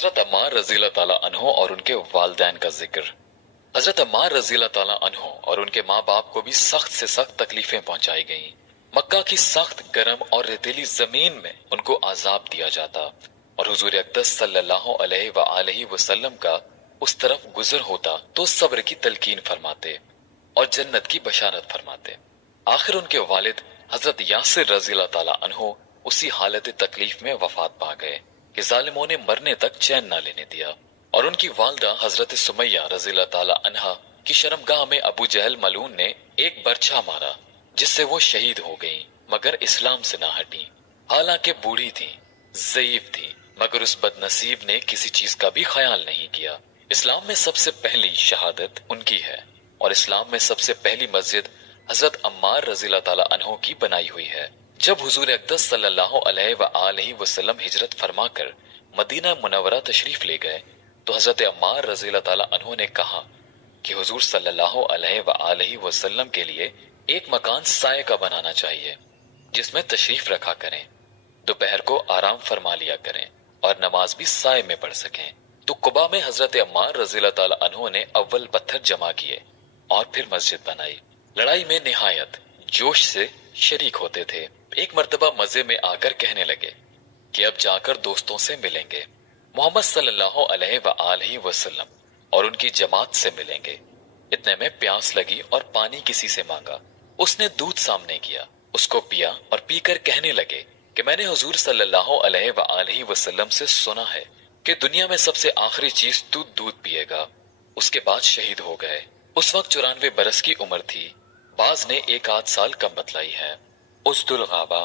हजरत अम्मार रज़ी अल्लाह ताला अन्हो और उनके वालिदैन का जिक्र। हजरत अम्मार रज़ी अल्लाह ताला अन्हो और उनके माँ बाप को भी सख्त से सख्त तकलीफें पहुंचाई गईं। मक्का की सख्त गर्म और रेतीली जमीन में उनको आजाब दिया जाता और हुजूर अक़दस सल्लल्लाहु अलैहि वसल्लम का उस तरफ गुजर होता तो सब्र की तलकीन फरमाते और जन्नत की बशारत फरमाते। आखिर उनके वालिद हजरत यासिर रज़ी अल्लाह ताला अन्हो उसी हालत तकलीफ में वफात पा गए कि जालिमों ने मरने तक चैन न लेने दिया और उनकी वालदा हजरत सुमैया रज़ी अल्लाह ताला अन्हा की शर्मगाह में अबू जहल मलून ने एक बरछा मारा जिससे वो शहीद हो गईं, मगर इस्लाम से ना हटी। हालांकि बूढ़ी थी, ज़ईफ थी, मगर उस बदनसीब ने किसी चीज का भी ख्याल नहीं किया। इस्लाम में सबसे पहली शहादत उनकी है और इस्लाम में सबसे पहली मस्जिद हजरत अम्मार रज़ी अल्लाह ताला अन्हो की बनाई हुई है। जब हुजूर अक़दस सल्लल्लाहु अलैहि वसल्लम हिजरत फरमाकर मदीना मुनव्वरा तशरीफ ले गए तो हजरत अम्मार रज़ी अल्लाह ताला अन्हो ने कहा कि हुजूर सल्लल्लाहु अलैहि वसल्लम के लिए एक मकान साये का बनाना चाहिए जिसमें तशरीफ रखा करें, दोपहर को आराम फरमा लिया करें और नमाज भी साये में पढ़ सकें। तो कुबा में हजरत अम्मार रज़ी अल्लाह ताला अन्हो ने अव्वल पत्थर जमा किए और फिर मस्जिद बनाई। लड़ाई में निहायत जोश से शरीक होते थे। एक मर्तबा मजे में आकर कहने लगे कि अब जाकर दोस्तों से मिलेंगे, मोहम्मद सल्लल्लाहु अलैहि वसल्लम और उनकी जमात से मिलेंगे। इतने में प्यास लगी और पानी किसी से मांगा। उसने दूध सामने किया, उसको पिया और पीकर कहने लगे कि मैंने हुजूर सल्लल्लाहु अलैहि वसल्लम से सुना है कि दुनिया में सबसे आखिरी चीज तू दूध पिएगा। उसके बाद शहीद हो गए। उस वक्त 94 बरस की उम्र थी। बाज ने 1 आध साल कम बतलाई है। उस दुल गाबा